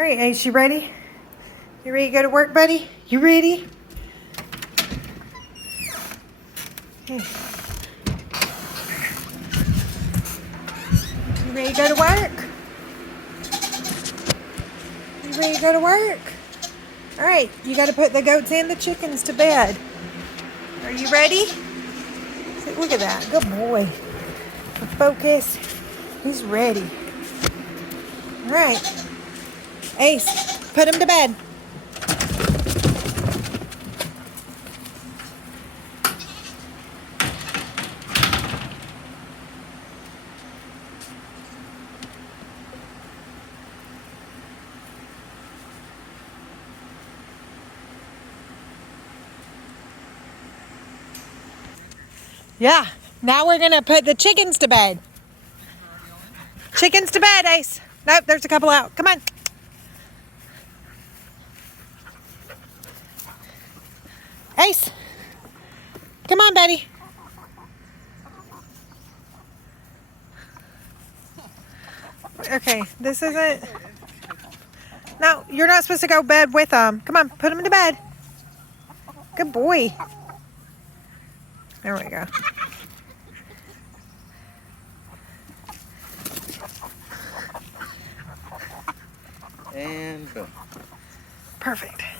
All right, Ace, you ready? You ready to go to work, buddy? You ready? Okay. You ready to go to work? You ready to go to work? All right, you got to put the goats and the chickens to bed. Are you ready? See, look at that. Good boy. Focus. He's ready. All right. Ace, put him to bed. Yeah. Now we're going to put the chickens to bed. Chickens to bed, Ace. Nope, there's a couple out. Come on. Ace. Come on, buddy. Okay, this isn't... No, you're not supposed to go bed with them. Come on, put them to bed. Good boy. There we go. And boom. Perfect.